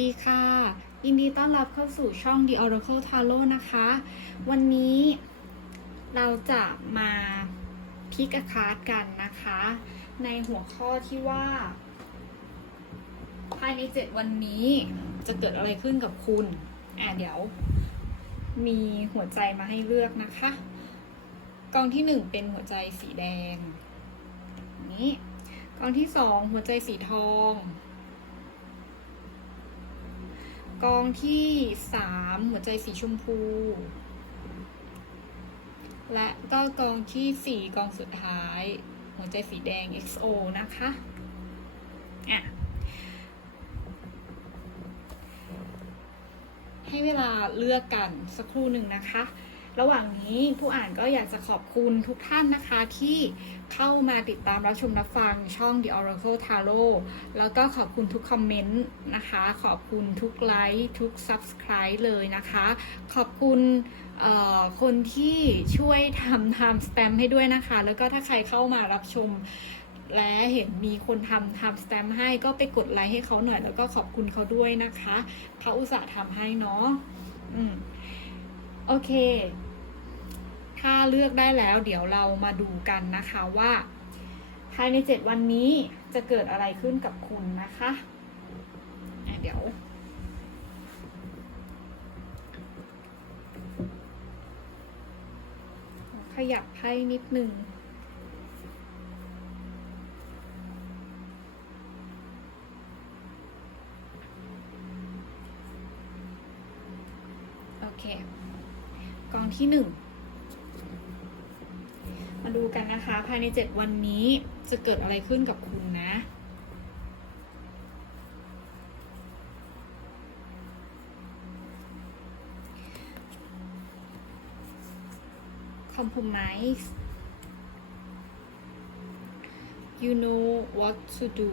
ดีค่ะ ยินดีต้อนรับเข้าสู่ช่อง The Oracle Tarot นะคะ วันนี้เราจะมาพิกคาร์ดกันนะคะ ในหัวข้อที่ว่า ภายใน7วันนี้จะเกิดอะไรขึ้นกับคุณ อะเดี๋ยว มีหัวใจมาให้เลือกนะคะ กองที่1เป็นหัวใจสีแดง นี้ กองที่2หัวใจสีทอง กองที่สามหัวใจสีชมพู และก็กองที่สี่กองสุดท้าย หัวใจสีแดง XO นะคะอะให้เวลาเลือกกันสักครู่หนึ่งนะคะ ระหว่างนี้ผู้อ่านก็อยากจะขอบคุณทุกท่านนะคะที่เข้ามาติดตามรับชมรับฟังช่อง The Oracle Tarot แล้วก็ขอบคุณทุกคอมเมนต์นะคะ ขอบคุณทุกไลค์ทุก Subscribe เลยนะคะ ขอบคุณคนที่ช่วยทำ time stamp ให้ด้วยนะคะ แล้วก็ถ้าใครเข้ามารับชมและเห็นมีคนทำ time stamp ให้ก็ไปกดไลค์ให้เขาหน่อย แล้วก็ขอบคุณเขาด้วยนะคะเขาอุตส่าห์ทำให้เนาะอืมโอเค ถ้าเลือกได้แล้วเดี๋ยวเรามาดูกันนะคะว่า ภายใน 7 วันนี้จะเกิดอะไรขึ้นกับคุณนะคะ เดี๋ยวขยับไพ่นิดนึง โอเค กองที่หนึ่ง กันนะคะ ภายใน7วันนี้จะเกิดอะไรขึ้นกับคุณนะ compromise you know what to do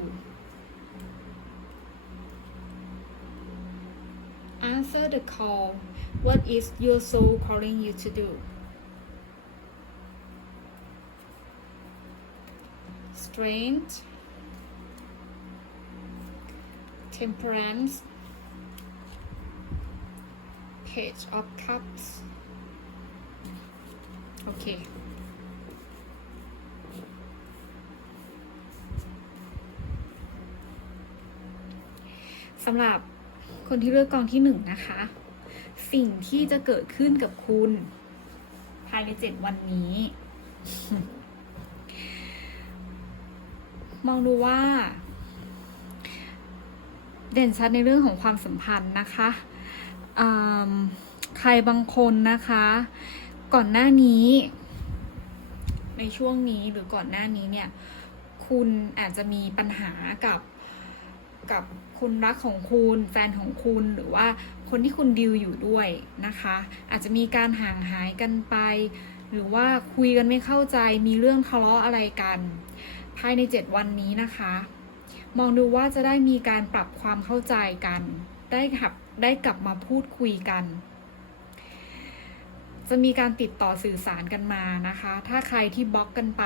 answer the call what is your soul calling you to do strength temperance page of cups โอเค สำหรับคนที่เลือกกองที่หนึ่งนะคะ สิ่งที่จะเกิดขึ้นกับคุณ ภายในเจ็ดวันนี้ มองดูว่า เด่นชัดในเรื่องของความสัมพันธ์นะคะใครบางคนนะคะ ก่อนหน้านี้ ในช่วงนี้หรือก่อนหน้านี้เนี่ย คุณอาจจะมีปัญหากับกับคนรักของคุณ แฟนของคุณหรือว่าคนที่คุณดิวอยู่ด้วยนะคะ อาจจะมีการห่างหายกันไป หรือว่าคุยกันไม่เข้าใจมีเรื่องทะเลาะอะไรกัน ภายใน 7 วันนี้นะคะ มองดูว่าจะได้มีการปรับความเข้าใจกัน ได้ขับได้กลับมาพูดคุยกัน จะมีการติดต่อสื่อสารกันมานะคะ ถ้าใครที่บล็อกกันไป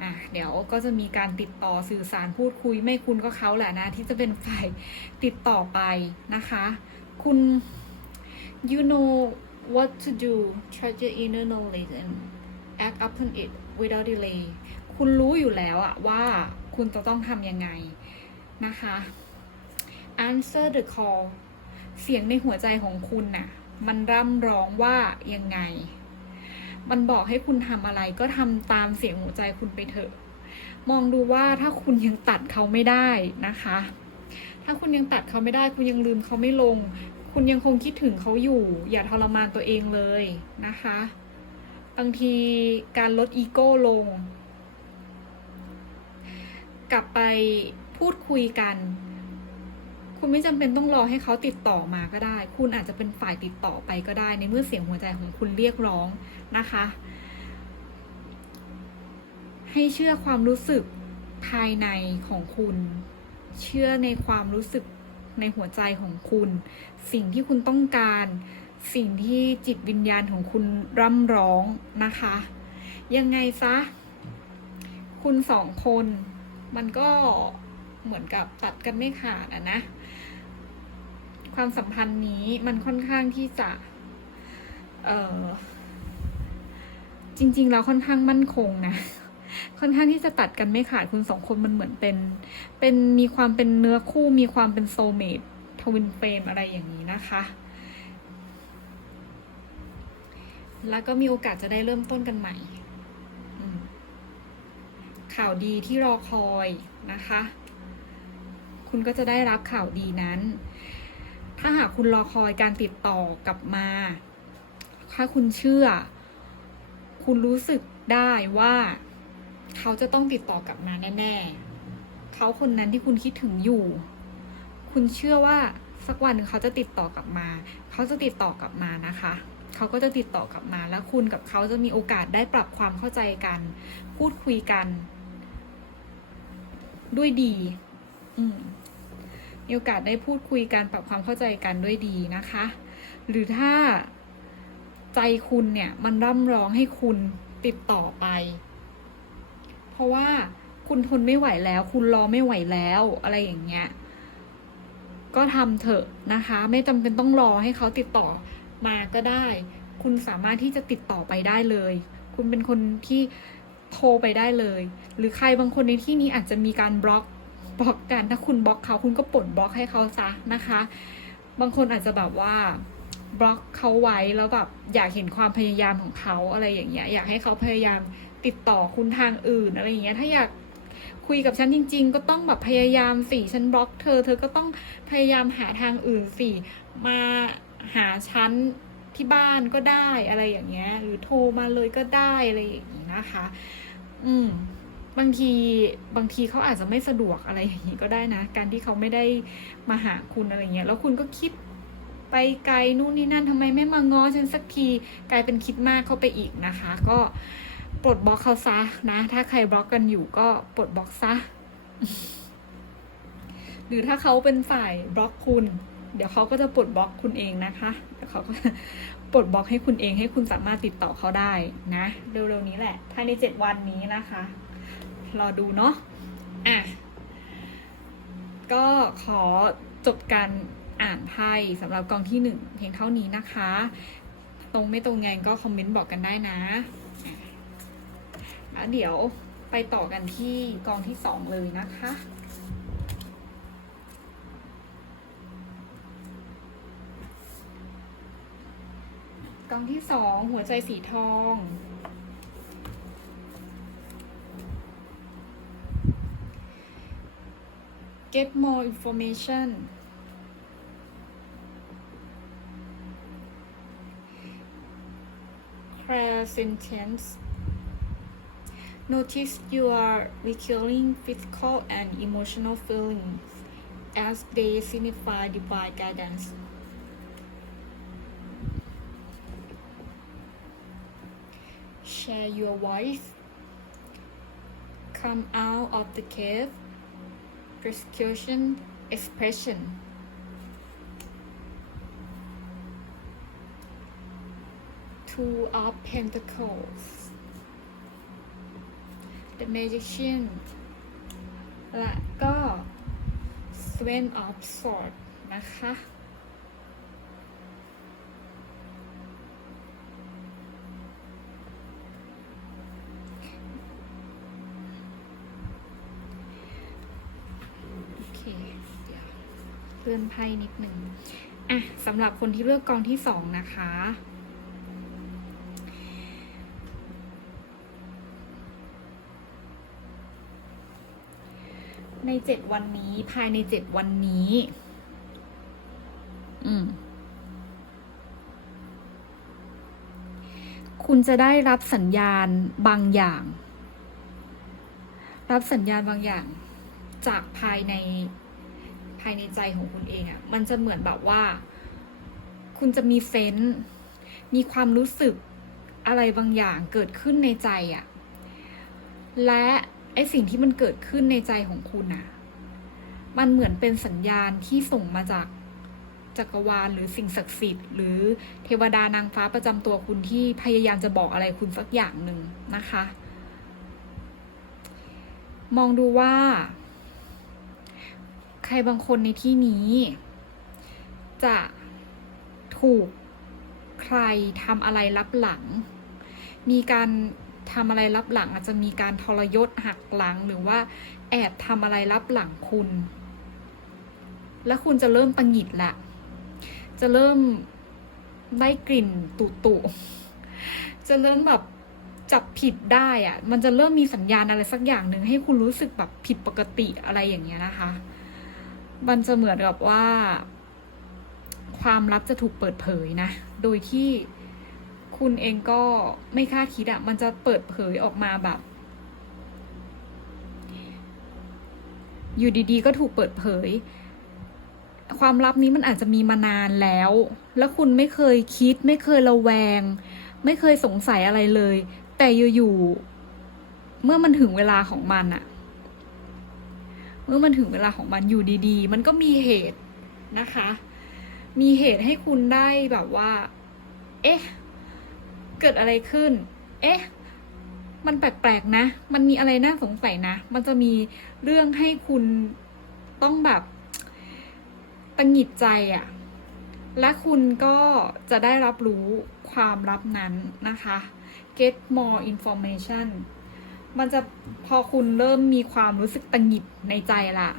อะเดี๋ยวก็จะมีการติดต่อสื่อสารพูดคุย ไม่คุณก็เขาแหละนะ ที่จะเป็นฝ่ายติดต่อไปนะคะ คุณ you know what to do trust your inner knowledge and act upon it without delay คุณรู้อยู่แล้วอะว่าคุณจะต้องทำยังไงนะคะ answer the call เสียงในหัวใจของคุณน่ะ มันร่ำร้องว่ายังไง มันบอกให้คุณทำอะไรก็ทำตามเสียงหัวใจคุณไปเถอะ มองดูว่าถ้าคุณยังตัดเขาไม่ได้นะคะ ถ้าคุณยังตัดเขาไม่ได้ คุณยังลืมเขาไม่ลง คุณยังคงคิดถึงเขาอยู่ อย่าทรมานตัวเองเลยนะคะ บางทีการลดอีโก้ลง กลับไปพูดคุยกัน คุณไม่จำเป็นต้องรอให้เขาติดต่อมาก็ได้ คุณอาจจะเป็นฝ่ายติดต่อไปก็ได้ ในเมื่อเสียงหัวใจของคุณเรียกร้องนะคะ ให้เชื่อความรู้สึกภายในของคุณ เชื่อในความรู้สึกในหัวใจของคุณ สิ่งที่คุณต้องการ สิ่งที่จิตวิญญาณของคุณร่ำร้องนะคะ ยังไงซะ คุณสองคน มันก็เหมือนกับตัดกันไม่ขาดอะนะ ความสัมพันธ์นี้มันค่อนข้างที่จะ เออจริง ๆ แล้วค่อนข้างมั่นคงนะค่อนข้างที่จะตัดกันไม่ขาดคุณสองคนมันเหมือนเป็น เป็นมีความเป็นเนื้อคู่มีความเป็นโซเมตทวินเฟรมอะไรอย่างนี้นะคะ แล้วก็มีโอกาสจะได้เริ่มต้นกันใหม่ ข่าวดีที่รอคอยนะคะ คุณก็จะได้รับข่าวดีนั้น ถ้าหากคุณรอคอยการติดต่อกลับมา ถ้าคุณเชื่อ คุณรู้สึกได้ว่า เขาจะต้องติดต่อกลับมาแน่ๆ เขาคนนั้นที่คุณคิดถึงอยู่ คุณเชื่อว่าสักวันหนึ่งเขาจะติดต่อกลับมา เขาจะติดต่อกลับมานะคะเขาก็จะติดต่อกลับมาแล้วคุณกับเขาจะมีโอกาสได้ปรับความเข้าใจกัน พูดคุยกัน ด้วยดี อืมมีโอกาสได้พูดคุยกันปรับความเข้าใจกันด้วยดีนะคะ หรือถ้าใจคุณเนี่ยมันร่ำร้องให้คุณติดต่อไป เพราะว่าคุณทนไม่ไหวแล้ว คุณรอไม่ไหวแล้ว อะไรอย่างเงี้ย ก็ทำเถอะนะคะ ไม่จำเป็นต้องรอให้เขาติดต่อมาก็ได้ คุณสามารถที่จะติดต่อไปได้เลย คุณเป็นคนที่ โทรไปได้เลย หรือใครบางคนในที่นี้อาจจะมีการบล็อกบล็อกกันถ้าคุณบล็อกเขาคุณก็ปลดบล็อกให้เขาซะนะคะ บางคนอาจจะแบบว่าบล็อกเขาไว้แล้วแบบอยากเห็นความพยายามของเขาอะไรอย่างเงี้ยอยากให้เขาพยายามติดต่อคุณทางอื่นอะไรอย่างเงี้ยถ้าอยากคุยกับฉันจริง ๆ ก็ต้องแบบพยายามสิฉันบล็อกเธอ เธอก็ต้องพยายามหาทางอื่นสิมาหาฉัน ที่บ้านก็ได้อะไรอย่างเงี้ย หรือโทรมาเลยก็ได้อะไรอย่างงี้นะคะ อืมบางทีบางทีเขาอาจจะไม่สะดวกอะไรอย่างนี้ก็ได้นะ การที่เขาไม่ได้มาหาคุณอะไรเงี้ย แล้วคุณก็คิดไปไกลนู่นนี่นั่นทำไมไม่มาง้อฉันสักทีกลายเป็นคิดมากเข้าไปอีกนะคะ ก็ปลดบล็อกเขาซะนะ ถ้าใครบล็อกกันอยู่ก็ปลดบล็อกซะ หรือถ้าเขาเป็นฝ่ายบล็อกคุณ เดี๋ยวเขาก็จะปลดบล็อกคุณเองนะคะ เขาก็ปลดบล็อกให้คุณเองให้คุณสามารถติดต่อเขาได้นะเร็วๆนี้แหละภายในเจ็ดวันนี้นะคะ รอดูเนาะอะก็ขอจบการอ่านไพ่สำหรับกองที่หนึ่งเพียงเท่านี้นะคะ ตรงไม่ตรงไงก็คอมเมนต์บอกกันได้นะแล้วเดี๋ยวไปต่อกันที่กองที่สองเลยนะคะ กองที่สองหัวใจสีทอง get more information clear sentence notice your recurring physical and emotional feelings as they signify divine guidance share your voice come out of the cave persecution expression. Two of Pentacles The Magician และก็ Seven of Swords นะคะ ลื่อนไพ่นิดหนึ่งอะสำหรับคนที่เลือกกองที่สองนะคะ ในเจ็ดวันนี้ภายในเจ็ดวันนี้ อืมคุณจะได้รับสัญญาณบางอย่าง รับสัญญาณบางอย่าง จากภายใน ภายในใจของคุณเองอะ่ะมันจะเหมือนแบบว่า คุณจะมีเซนส์มีความรู้สึกอะไรบางอย่างเกิดขึ้นในใจอะ่ะและไอสิ่งที่มันเกิดขึ้นในใจของคุณอะ่ะมันเหมือนเป็นสัญญาณที่ส่งมาจากจักรวาลหรือสิ่งศักดิ์สิทธิ์ หรือเทวดานางฟ้าประจำตัวคุณที่พยายามจะบอกอะไรคุณสักอย่างหนึ่งนะคะ มองดูว่า รบางคนในที่นี้ จะถูกใครทำอะไรลับหลัง มีการทำอะไรลับหลัง อาจจะมีการทรยศหักหลังหรือว่าแอบทำอะไรลับหลังคุณ และคุณจะเริ่มตังหิดละ จะเริ่มได้กลิ่นตุตุจะเริ่มแบบจับผิดได้อะมันจะเริ่มมีสัญญาณอะไรสักอย่างหนึ่งให้คุณรู้สึกแบบผิดปกติอะไรอย่างเงี้ยนะคะ มันจะเหมือนกับว่า ความลับจะถูกเปิดเผยนะ โดยที่คุณเองก็ไม่คาดคิดอะมันจะเปิดเผยออกมาแบบ อยู่ดีๆ ก็ถูกเปิดเผย ความลับนี้มันอาจจะมีมานานแล้ว แล้วคุณไม่เคยคิด ไม่เคยระแวง ไม่เคยสงสัยอะไรเลย แต่อยู่ๆเมื่อมันถึงเวลาของมันอะ มื่อมันถึงเวลาของมันอยู่ดีๆ มันก็มีเหตุนะคะ มีเหตุให้คุณได้แบบว่า เอ๊ะ เกิดอะไรขึ้น เอ๊ะ มันแปลกๆนะ มันมีอะไรน่าสงสัยนะ มันจะมีเรื่องให้คุณต้องแบบตังหิดใจอะ และคุณก็จะได้รับรู้ความลับนั้นนะคะ get more information มันจะพอคุณเริ่มมีความรู้สึกตังหงิดในใจละ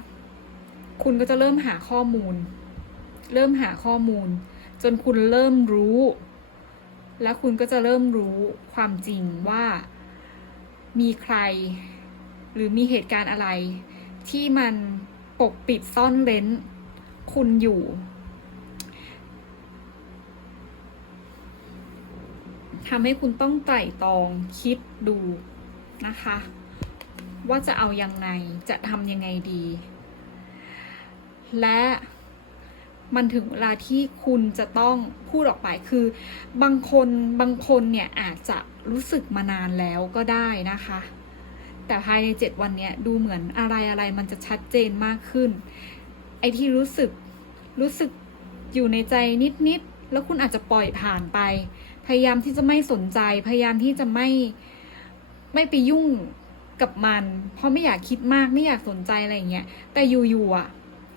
คุณก็จะเริ่มหาข้อมูล เริ่มหาข้อมูล จนคุณเริ่มรู้ และคุณก็จะเริ่มรู้ความจริงว่ามีใคร หรือมีเหตุการณ์อะไร ที่มันปกปิดซ่อนเร้น คุณอยู่ทำให้คุณต้องไตร่ตรองคิดดู นะคะ ว่าจะเอายังไงจะทำยังไงดี และมันถึงเวลาที่คุณจะต้องพูดออกไปคือบางคนบางคนเนี่ยอาจจะรู้สึกมานานแล้วก็ได้นะคะ แต่ภายในเจ็ดวันเนี้ยดูเหมือนอะไรอะไรมันจะชัดเจนมากขึ้น ไอ้ที่รู้สึกรู้สึกอยู่ในใจนิด ๆ แล้วคุณอาจจะปล่อยผ่านไป พยายามที่จะไม่สนใจ พยายามที่จะไม่ ไม่ไปยุ่งกับมัน เพราะไม่อยากคิดมากไม่อยากสนใจอะไรอย่างเงี้ยแต่อยู่ๆอะ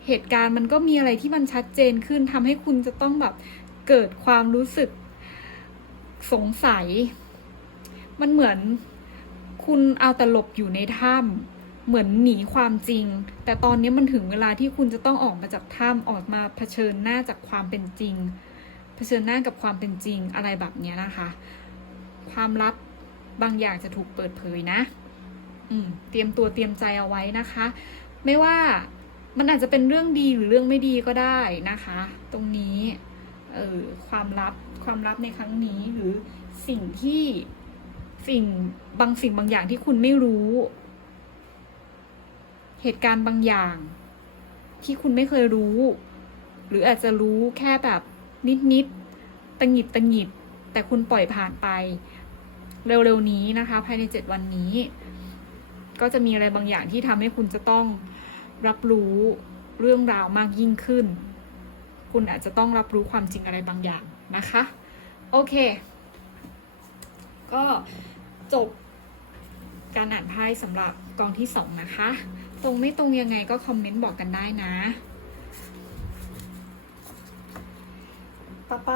เหตุการณ์มันก็มีอะไรที่มันชัดเจนขึ้นทำให้คุณจะต้องแบบเกิดความรู้สึกสงสัย มันเหมือนคุณเอาแต่หลบอยู่ในถ้ำเหมือนหนีความจริง แต่ตอนนี้มันถึงเวลาที่คุณจะต้องออกมาจากถ้ำออกมาเผชิญหน้าจากความเป็นจริง เผชิญหน้ากับความเป็นจริงอะไรแบบนี้นะคะ ความลับ บางอย่างจะถูกเปิดเผยนะ อืม เตรียมตัวเตรียมใจเอาไว้นะคะ ไม่ว่ามันอาจจะเป็นเรื่องดีหรือเรื่องไม่ดีก็ได้นะคะ ตรงนี้ เออความลับความลับในครั้งนี้หรือสิ่งที่สิ่งบางสิ่งบางอย่างที่คุณไม่รู้ เหตุการณ์บางอย่าง ที่คุณไม่เคยรู้ หรืออาจจะรู้แค่แบบนิดๆตังหงิดตังหงิด แต่คุณปล่อยผ่านไป เร็วๆนี้นะคะ ภายในเจ็ดวันนี้ ก็จะมีอะไรบางอย่างที่ทำให้คุณจะต้องรับรู้เรื่องราวมากยิ่งขึ้น คุณอาจจะต้องรับรู้ความจริงอะไรบางอย่างนะคะ โอเค ก็จบการอ่านไพ่สำหรับกองที่สองนะคะ ตรงไม่ตรงยังไงก็คอมเมนต์บอกกันได้นะ ต่อไป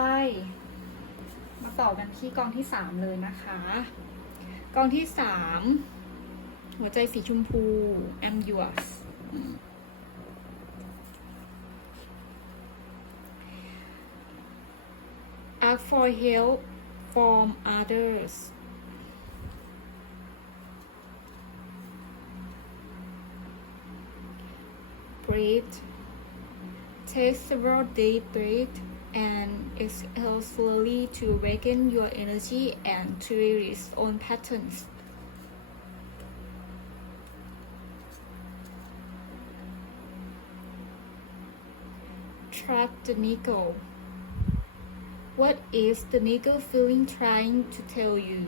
ต่อกันที่กองที่สามเลยนะคะ กองที่สามหัวใจสีชมพู am yours อืม ask for help from others breathe take several deep breaths and exhale slowly to awaken your energy and to release own patterns track the ego what is the nigger feeling trying to tell you?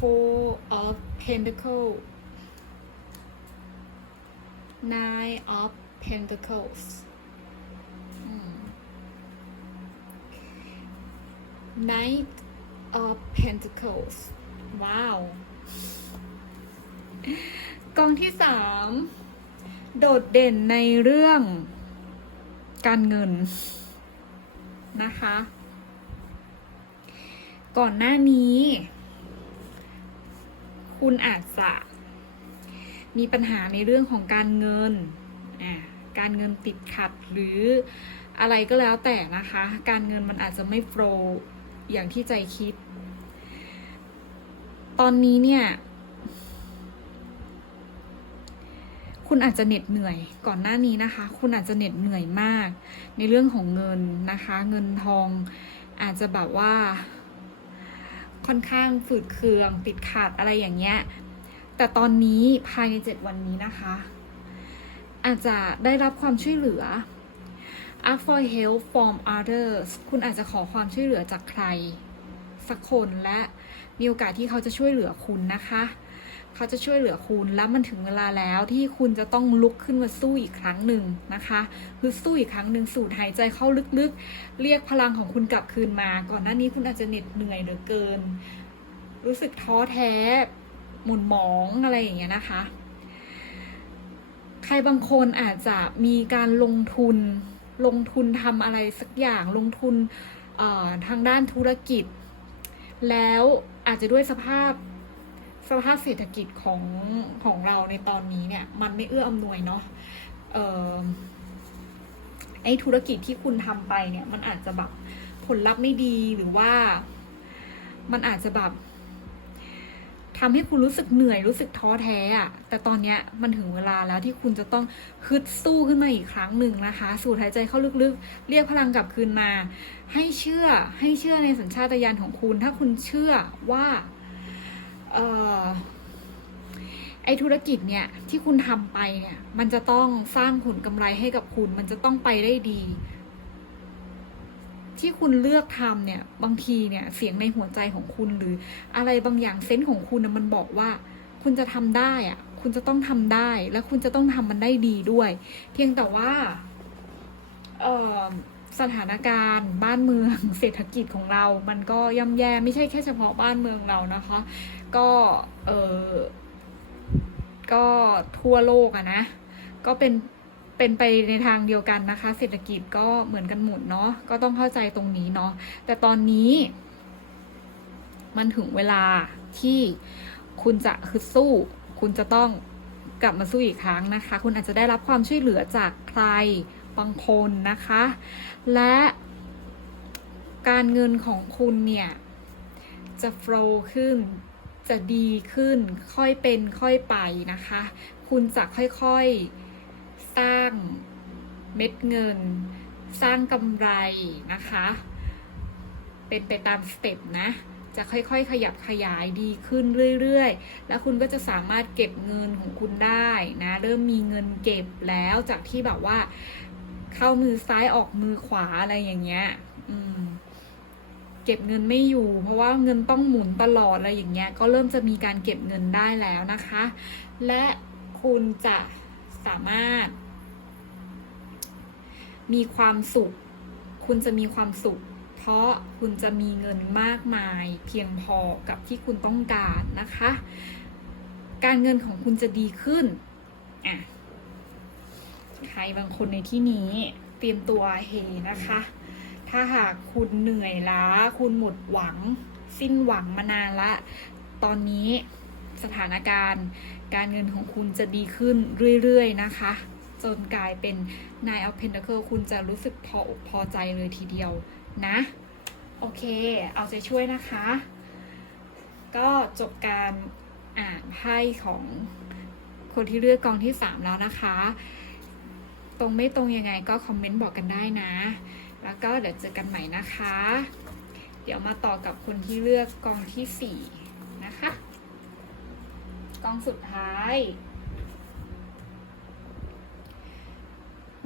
Four of Pentacle. Nine of Pentacles. Knight of Pentacles. Wow. กองที่สามโดดเด่นในเรื่องการเงินนะคะ ก่อนหน้านี้ คุณอาจจะ มีปัญหาในเรื่องของการเงินอ่าการเงินติดขัดหรืออะไรก็แล้วแต่นะคะ การเงินมันอาจจะไม่โฟลอย่างที่ใจคิด ตอนนี้เนี่ย คุณอาจจะเหน็ดเหนื่อยก่อนหน้านี้นะคะ คุณอาจจะเหน็ดเหนื่อยมาก ในเรื่องของเงินนะคะ เงินทองอาจจะแบบว่า ค่อนข้างฝืดเคืองติดขัดอะไรอย่างเงี้ย แต่ตอนนี้ภายในเจ็ดวันนี้นะคะ อาจจะได้รับความช่วยเหลือ ask for help from others คุณอาจจะขอความช่วยเหลือจากใคร สักคนและมีโอกาสที่เขาจะช่วยเหลือคุณนะคะ เขาจะช่วยเหลือคุณแล้วมันถึงเวลาแล้วที่คุณจะต้องลุกขึ้นมาสู้อีกครั้งหนึ่งนะคะคือสู้อีกครั้งหนึ่งสูดหายใจเข้าลึกๆ เรียกพลังของคุณกลับคืนมา ก่อนหน้านี้คุณอาจจะเหน็ดเหนื่อยเหลือเกิน รู้สึกท้อแท้ หมุนหมองอะไรอย่างเงี้ยนะคะ ใครบางคนอาจจะมีการลงทุน ลงทุนทำอะไรสักอย่างลงทุนทางด้านธุรกิจ แล้วอาจจะด้วยสภาพสภาพเศรษฐกิจของของเราในตอนนี้เนี่ย มันไม่เอื้ออำนวยเนาะเออไอ้ธุรกิจที่คุณทำไปเนี่ย มันอาจจะแบบผลลัพธ์ไม่ดีหรือว่ามันอาจจะแบบ ทำให้คุณรู้สึกเหนื่อยรู้สึกท้อแท้อะแต่ตอนเนี้ยมันถึงเวลาแล้วที่คุณจะต้องฮึดสู้ขึ้นมาอีกครั้งหนึ่งนะคะ สูดหายใจเข้าลึกๆ เรียกพลังกลับคืนมา ให้เชื่อให้เชื่อในสัญชาตญาณของคุณ ถ้าคุณเชื่อว่าเอ่อไอธุรกิจเนี่ยที่คุณทำไปเนี่ยมันจะต้องสร้างผลกำไรให้กับคุณ มันจะต้องไปได้ดี ที่คุณเลือกทำเนี่ยบางทีเนี่ยเสียงในหัวใจของคุณหรืออะไรบางอย่างเซนส์ของคุณนะมันบอกว่า คุณจะทำได้อะคุณจะต้องทำได้ และคุณจะต้องทำมันได้ดีด้วย เพียงแต่ว่าสถานการณ์บ้านเมืองเศรษฐกิจของเรา มันก็ย่ำแย่ไม่ใช่แค่เฉพาะบ้านเมืองเรานะคะ ก็เออก็ทั่วโลกอะนะ ก็เป็น เป็นไปในทางเดียวกันนะคะ เศรษฐกิจก็เหมือนกันหมดเนาะก็ต้องเข้าใจตรงนี้เนาะแต่ตอนนี้ มันถึงเวลาที่คุณจะคือสู้ คุณจะต้องกลับมาสู้อีกครั้งนะคะ คุณอาจจะได้รับความช่วยเหลือจากใครบางคนนะคะ และการเงินของคุณเนี่ย จะ flow ขึ้นจะดีขึ้นค่อยเป็นค่อยไปนะคะ คุณจะค่อยๆ สร้างเม็ดเงิน สร้างกำไรนะคะ เป็นไปตามสเต็ปนะ จะค่อยๆ ขยับขยายดีขึ้นเรื่อยๆ แล้วคุณก็จะสามารถเก็บเงินของคุณได้นะ เริ่มมีเงินเก็บแล้วจากที่แบบว่า เข้ามือซ้ายออกมือขวาอะไรอย่างเงี้ย อืมเก็บเงินไม่อยู่ เพราะว่าเงินต้องหมุนตลอดอะไรอย่างเงี้ยก็เริ่มจะมีการเก็บเงินได้แล้วนะคะ และคุณจะสามารถ มีความสุข คุณจะมีความสุข เพราะคุณจะมีเงินมากมาย เพียงพอกับที่คุณต้องการนะคะ การเงินของคุณจะดีขึ้นอะใครบางคนในที่นี้เตรียมตัวเฮนะคะ ถ้าหากคุณเหนื่อยล้า คุณหมดหวัง สิ้นหวังมานานละ ตอนนี้สถานการณ์ การเงินของคุณจะดีขึ้นเรื่อยๆนะคะ จนกลายเป็น Nine of Pentacles คุณจะรู้สึกพออกพอใจเลยทีเดียวนะ โอเค เอาใจช่วยนะคะ ก็จบการอ่านไพ่ของคนที่เลือกกองที่ 3 แล้วนะคะ ตรงไม่ตรงยังไงก็คอมเมนต์บอกกันได้นะ แล้วก็เดี๋ยวเจอกันใหม่นะคะ เดี๋ยวมาต่อกับคนที่เลือกกองที่ 4 นะคะกองสุดท้าย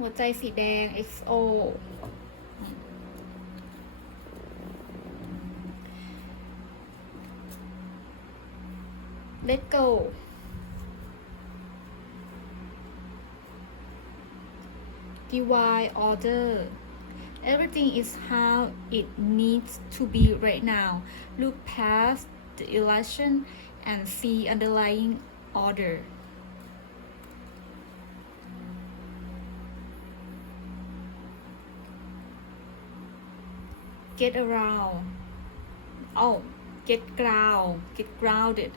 หัวใจสีแดง XO Let go Divine order Everything is how it needs to be right now. Look past the election and see underlying order. Get around. Oh get ground get grounded.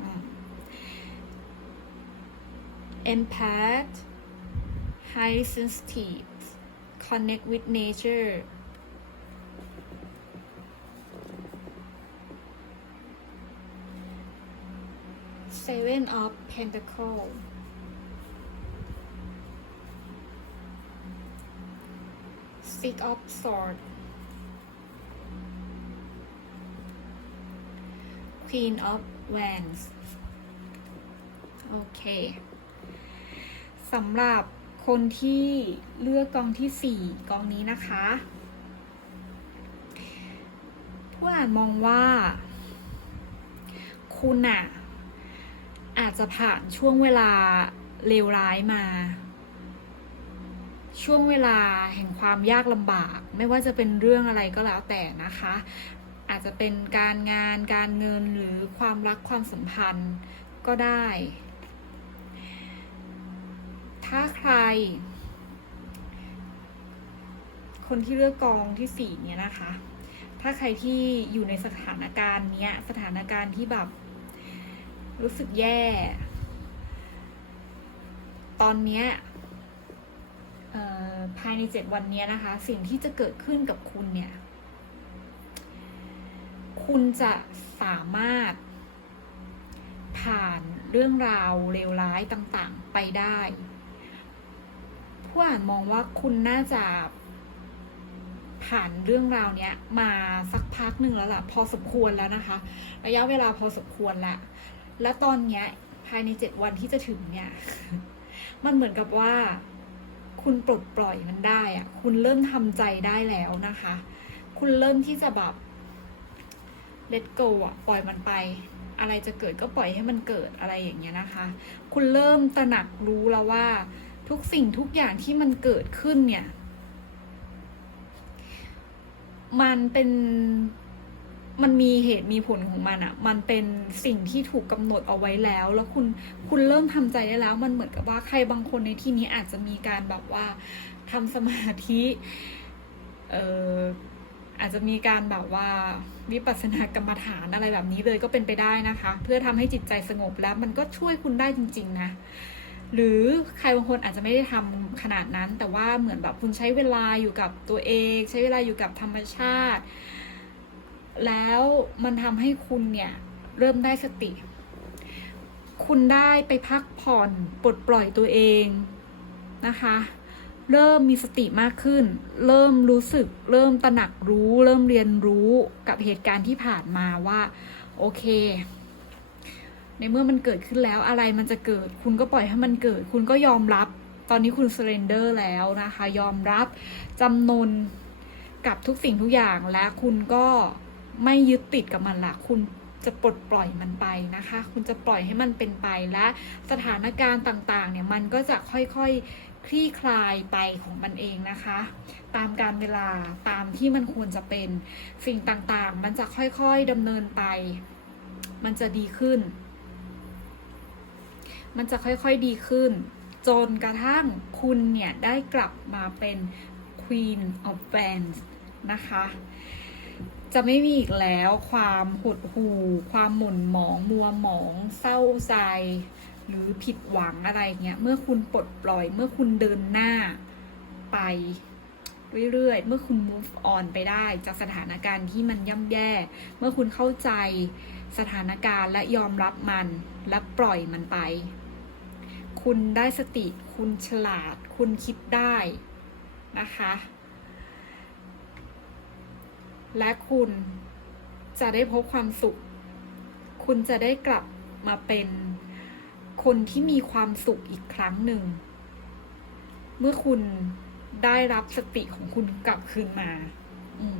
อืม empath high sensitive connect with nature. Seven of pentacle six of sword queen of wands โอเคสำหรับคนที่เลือกกองที่สี่กองนี้นะคะ ผู้อ่านมองว่า คุณอะอาจจะผ่านช่วงเวลาเลวร้ายมา ช่วงเวลาแห่งความยากลำบาก ไม่ว่าจะเป็นเรื่องอะไรก็แล้วแต่นะคะ อาจจะเป็นการงานการเงินหรือความรักความสัมพันธ์ก็ได้ ถ้าใคร คนที่เลือกกองที่สี่เนี่ยนะคะ ถ้าใครที่อยู่ในสถานการณ์เนี้ยสถานการณ์ที่แบบ รู้สึกแย่ ตอนเนี้ยภายในเจ็ดวันเนี้ยนะคะ สิ่งที่จะเกิดขึ้นกับคุณเนี่ย คุณจะสามารถ ผ่านเรื่องราวเลวร้ายต่างๆไปได้ผู้อ่านมองว่าคุณน่าจะผ่านเรื่องราวเนี้ยมาสักพักหนึ่งแล้วล่ะ พอสมควรแล้วนะคะ ระยะเวลาพอสมควรแล้วและตอนเนี้ยภายในเจ็ดวันที่จะถึงเนี่ย มันเหมือนกับว่า คุณปลดปล่อยมันได้อะคุณเริ่มทำใจได้แล้วนะคะ คุณเริ่มที่จะแบบ let go อะปล่อยมันไป อะไรจะเกิดก็ปล่อยให้มันเกิดอะไรอย่างเงี้ยนะคะ คุณเริ่มตระหนักรู้แล้วว่าทุกสิ่งทุกอย่างที่มันเกิดขึ้นเนี่ย มันเป็นมันมีเหตุมีผลของมันอะมันเป็นสิ่งที่ถูกกำหนดเอาไว้แล้ว แล้วคุณคุณเริ่มทำใจได้แล้ว มันเหมือนกับว่าใครบางคนในที่นี้อาจจะมีการแบบว่าทำสมาธิ เอ่อ อาจจะมีการแบบว่าวิปัสสนากรรมฐานอะไรแบบนี้เลยก็เป็นไปได้นะคะ เพื่อทำให้จิตใจสงบแล้วมันก็ช่วยคุณได้จริง ๆ นะ หรือใครบางคนอาจจะไม่ได้ทำขนาดนั้น แต่ว่าเหมือนแบบคุณใช้เวลาอยู่กับตัวเอง ใช้เวลาอยู่กับธรรมชาติ แล้วมันทำให้คุณเนี่ยเริ่มได้สติ คุณได้ไปพักผ่อนปลดปล่อยตัวเองนะคะ เริ่มมีสติมากขึ้น เริ่มรู้สึก เริ่มตระหนักรู้ เริ่มเรียนรู้กับเหตุการณ์ที่ผ่านมาว่า โอเค ในเมื่อมันเกิดขึ้นแล้วอะไรมันจะเกิด คุณก็ปล่อยให้มันเกิด คุณก็ยอมรับ ตอนนี้คุณ surrender แล้วนะคะ ยอมรับจำนนกับทุกสิ่งทุกอย่างและคุณก็ไม่ยึดติดกับมันละคุณจะปลดปล่อยมันไปนะคะ คุณจะปล่อยให้มันเป็นไปและสถานการณ์ต่างๆ เนี่ยมันก็จะค่อยๆ คลี่คลายไปของมันเองนะคะ ตามการเวลาตามที่มันควรจะเป็นสิ่งต่างๆ มันจะค่อยๆดำเนินไป มันจะดีขึ้น มันจะค่อยๆดีขึ้น จนกระทั่งคุณเนี่ย ได้กลับมาเป็น Queen of Wands นะคะ จะไม่มีอีกแล้วความหดหู่ ความหม่นหมอง มัวหมอง เศร้าใจ หรือผิดหวังอะไรเงี้ย เมื่อคุณปลดปล่อย เมื่อคุณเดินหน้าไปเรื่อยๆ เมื่อคุณ move on ไปได้จากสถานการณ์ที่มันย่ำแย่ เมื่อคุณเข้าใจสถานการณ์และยอมรับมันและปล่อยมันไป คุณได้สติ คุณฉลาด คุณคิดได้นะคะ และคุณจะได้พบความสุข คุณจะได้กลับมาเป็น คนที่มีความสุขอีกครั้งหนึ่ง เมื่อคุณได้รับสติของคุณกลับคืนมา อืม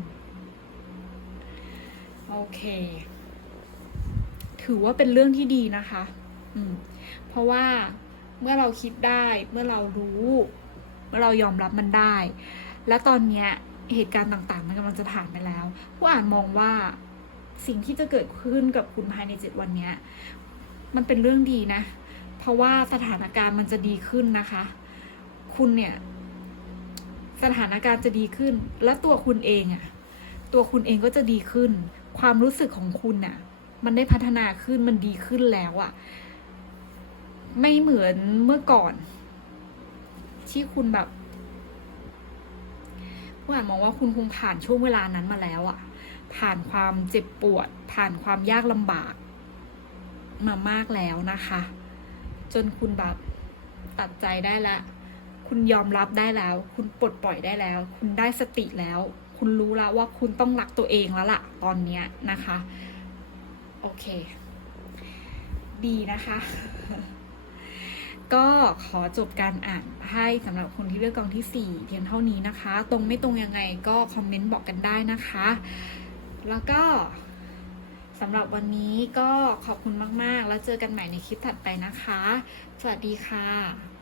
โอเค ถือว่าเป็นเรื่องที่ดีนะคะ อืม เพราะว่าเมื่อเราคิดได้ เมื่อเรารู้ เมื่อเรายอมรับมันได้ และตอนเนี้ย เหตุการณ์ต่างๆ มันกำลังจะผ่านไปแล้ว ผู้อ่านมองว่าสิ่งที่จะเกิดขึ้นกับคุณภายในเจ็ดวันเนี้ย มันเป็นเรื่องดีนะ ราะว่าสถานการณ์มันจะดีขึ้นนะคะ คุณเนี่ย สถานการณ์จะดีขึ้น และตัวคุณเองอะตัวคุณเองก็จะดีขึ้น ความรู้สึกของคุณน่ะ มันได้พัฒนาขึ้นมันดีขึ้นแล้วอะไม่เหมือนเมื่อก่อน ที่คุณแบบผู้อ่านมองว่าคุณคงผ่านช่วงเวลานั้นมาแล้วอะผ่านความเจ็บปวด ผ่านความยากลำบาก มามากแล้วนะคะ จนคุณแบบตัดใจได้แล้วคุณยอมรับได้แล้ว คุณปลดปล่อยได้แล้ว คุณได้สติแล้ว คุณรู้แล้วว่าคุณต้องรักตัวเองแล้วล่ะ ตอนเนี้ยนะคะ โอเค ดีนะคะ ก็ขอจบการอ่านให้สำหรับคนที่เลือกกองที่ 4 เพียงเท่านี้นะคะ ตรงไม่ตรงยังไงก็คอมเมนต์บอกกันได้นะคะ แล้วก็ สำหรับวันนี้ก็ขอบคุณมาก ๆ แล้วเจอกันใหม่ในคลิปถัดไปนะคะ สวัสดีค่ะ